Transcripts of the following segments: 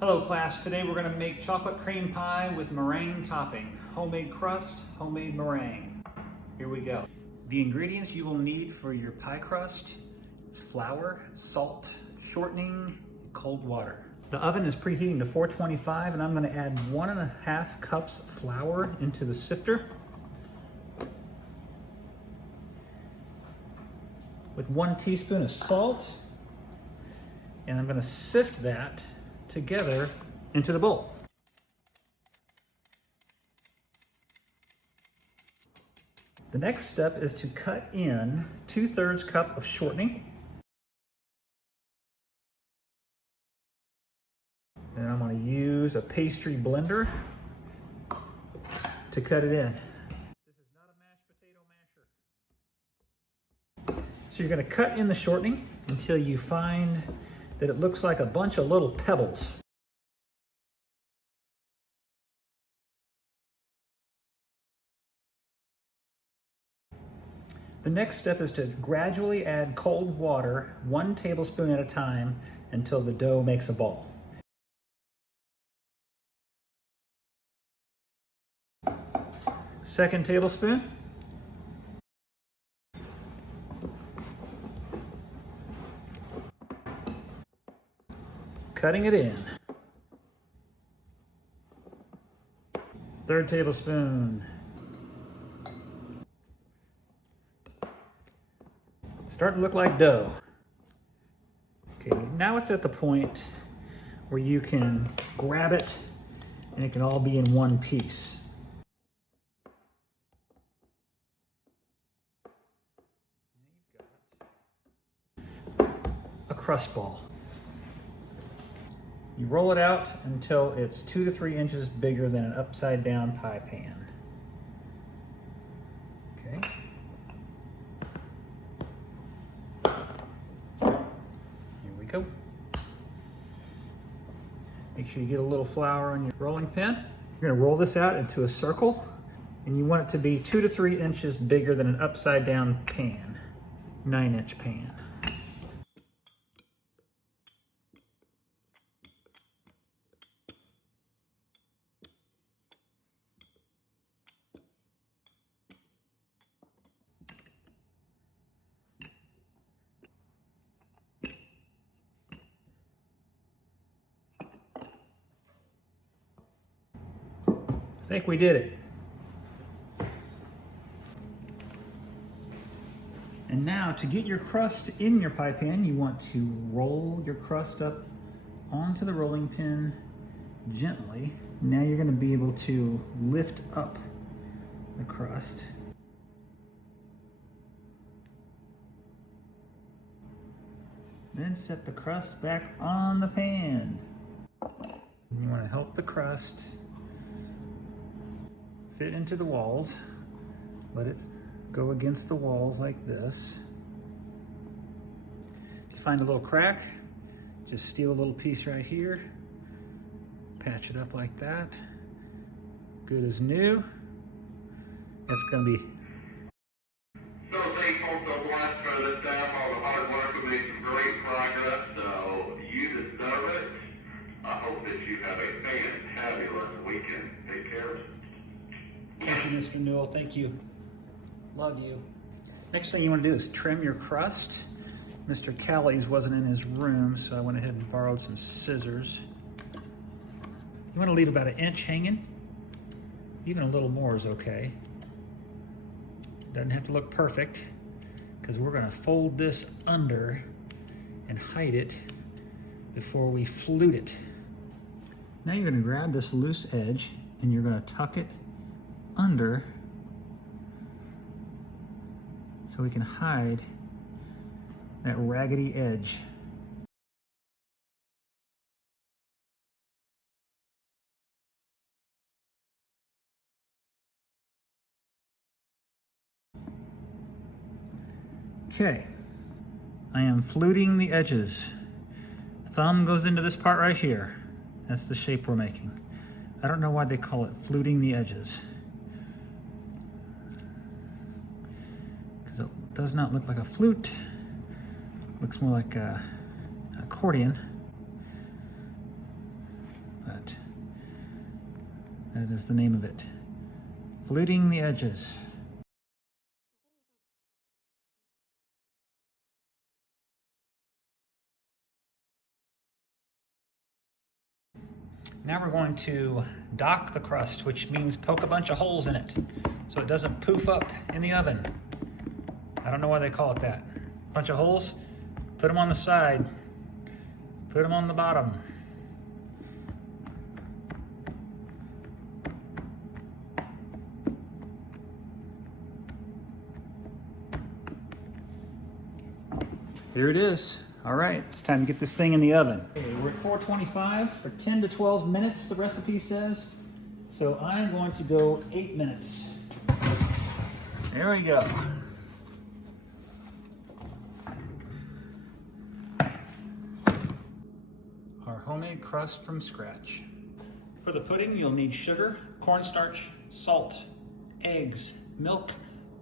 Hello class, today we're going to make chocolate cream pie with meringue topping. Homemade crust, homemade meringue. Here we go. The ingredients you will need for your pie crust is flour, salt, shortening, cold water. The oven is preheating to 425 and I'm going to add 1.5 cups of flour into the sifter with 1 teaspoon of salt, and I'm going to sift that together into the bowl. The next step is to cut in 2/3 cup of shortening. Then I'm going to use a pastry blender to cut it in. This is not a mashed potato masher. So you're going to cut in the shortening until you find that it looks like a bunch of little pebbles. The next step is to gradually add cold water, 1 tablespoon at a time, until the dough makes a ball. Second tablespoon. Cutting it in. Third tablespoon. Starting to look like dough. Okay, now it's at the point where you can grab it and it can all be in one piece. A crust ball. You roll it out until it's 2 to 3 inches bigger than an upside down pie pan. Okay. Here we go. Make sure you get a little flour on your rolling pin. You're gonna roll this out into a circle, and you want it to be 2 to 3 inches bigger than an upside down pan, 9-inch pan. I think we did it. And now to get your crust in your pie pan, you want to roll your crust up onto the rolling pin gently. Now you're going to be able to lift up the crust. Then set the crust back on the pan. You want to help the crust fit into the walls. Let it go against the walls like this. If you find a little crack, just steal a little piece right here, patch it up like that. Good as new. That's gonna be. So thankful, so blessed for the staff, all the hard work. We made some great progress, so you deserve it. I hope that you have a fantabulous weekend. Take care. Thank you, Mr. Newell. Thank you. Love you. Next thing you want to do is trim your crust. Mr. Callie's wasn't in his room, so I went ahead and borrowed some scissors. You want to leave about 1 inch hanging. Even a little more is okay. Doesn't have to look perfect, because we're going to fold this under and hide it before we flute it. Now you're going to grab this loose edge and you're going to tuck it under so we can hide that raggedy edge. Okay, I am fluting the edges. Thumb goes into this part right here. That's the shape we're making. I don't know why they call it fluting the edges, because it does not look like a flute. Looks more like an accordion. That is the name of it. Fluting the edges. Now we're going to dock the crust, which means poke a bunch of holes in it so it doesn't poof up in the oven. I don't know why they call it that. Bunch of holes, put them on the side, put them on the bottom. Here it is. All right, it's time to get this thing in the oven. Okay, we're at 425 for 10 to 12 minutes, the recipe says. So I'm going to go 8 minutes. There we go. Our homemade crust from scratch. For the pudding, you'll need sugar, cornstarch, salt, eggs, milk,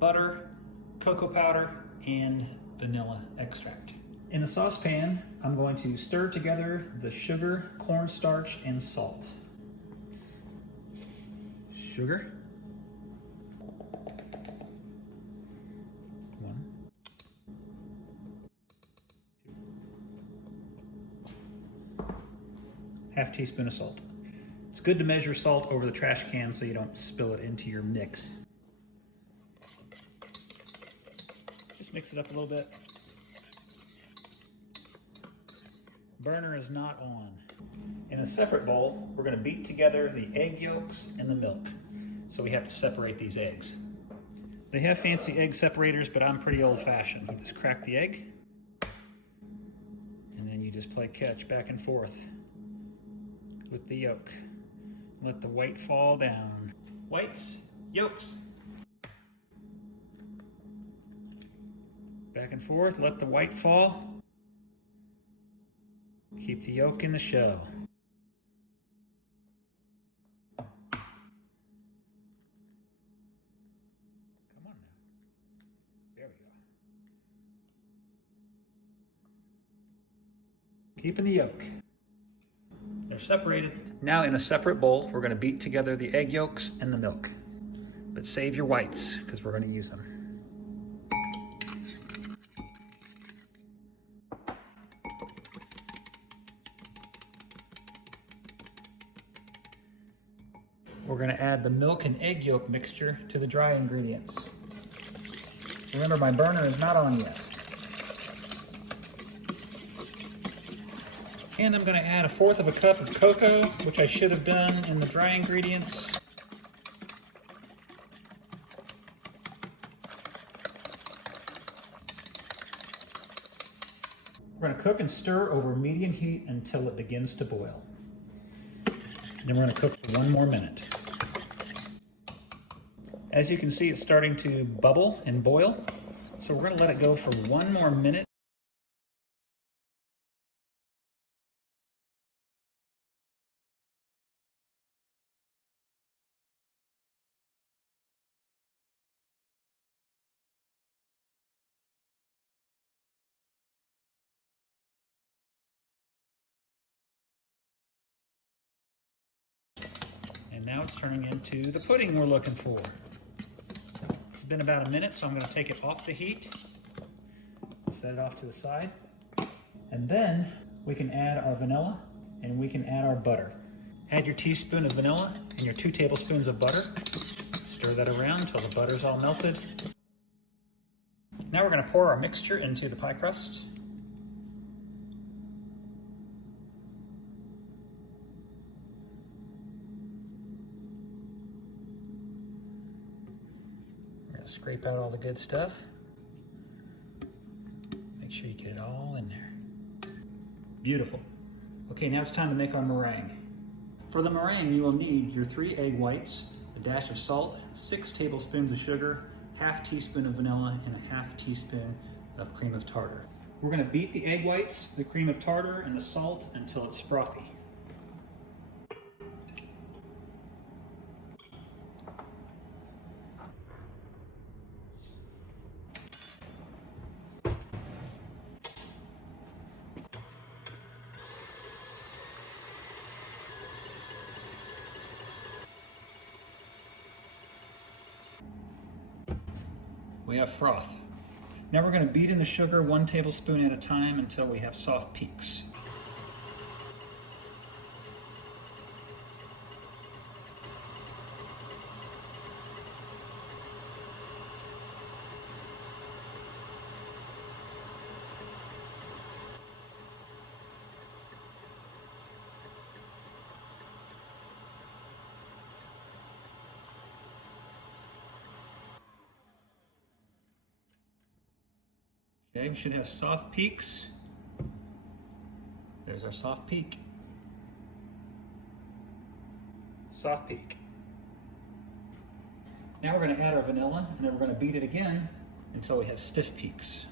butter, cocoa powder, and vanilla extract. In a saucepan, I'm going to stir together the sugar, cornstarch, and salt. Sugar. 1. 2. ½ teaspoon of salt. It's good to measure salt over the trash can so you don't spill it into your mix. Just mix it up a little bit. Burner is not on. In a separate bowl, we're going to beat together the egg yolks and the milk. So we have to separate these eggs. They have fancy egg separators, but I'm pretty old-fashioned. You just crack the egg, and then you just play catch back and forth with the yolk. Let the white fall down. Whites, yolks. Back and forth, let the white fall. Keep the yolk in the shell. Come on now. There we go. Keeping the yolk. They're separated. Now in a separate bowl, we're going to beat together the egg yolks and the milk. But save your whites, because we're going to use them. We're going to add the milk and egg yolk mixture to the dry ingredients. Remember, my burner is not on yet. And I'm going to add 1/4 cup of cocoa, which I should have done in the dry ingredients. We're going to cook and stir over medium heat until it begins to boil. Then we're going to cook for 1 more minute. As you can see, it's starting to bubble and boil. So we're going to let it go for 1 more minute. And now it's turning into the pudding we're looking for. It's been about a minute, so I'm going to take it off the heat, set it off to the side, and then we can add our vanilla and we can add our butter. Add your teaspoon of vanilla and your 2 tablespoons of butter. Stir that around until the butter's all melted. Now we're going to pour our mixture into the pie crust. Scrape out all the good stuff. Make sure you get it all in there. Beautiful. Okay, now it's time to make our meringue. For the meringue, you will need your 3 egg whites, a dash of salt, 6 tablespoons of sugar, ½ teaspoon of vanilla, and a ½ teaspoon of cream of tartar. We're going to beat the egg whites, the cream of tartar, and the salt until it's frothy. we have froth. Now we're going to beat in the sugar 1 tablespoon at a time until we have soft peaks. Okay, we should have soft peaks. There's our soft peak. Soft peak. Now we're going to add our vanilla, and then we're going to beat it again until we have stiff peaks.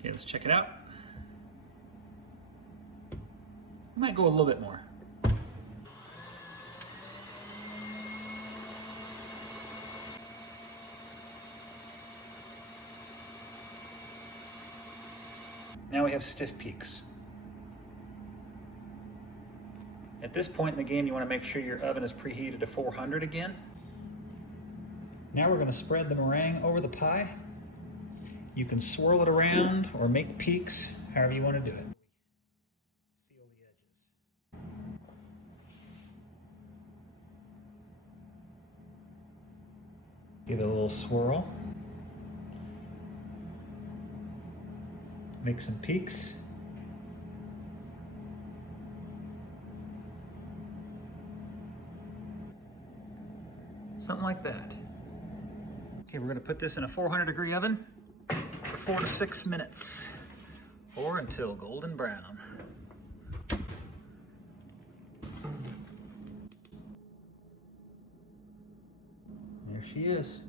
Okay, let's check it out. I might go a little bit more. Now we have stiff peaks. At this point in the game, you want to make sure your oven is preheated to 400 again. Now we're going to spread the meringue over the pie. You can swirl it around or make peaks, however you want to do it. Seal the edges. Give it a little swirl. Make some peaks. Something like that. Okay, we're going to put this in a 400-degree oven for 4 to 6 minutes, or until golden brown. There she is.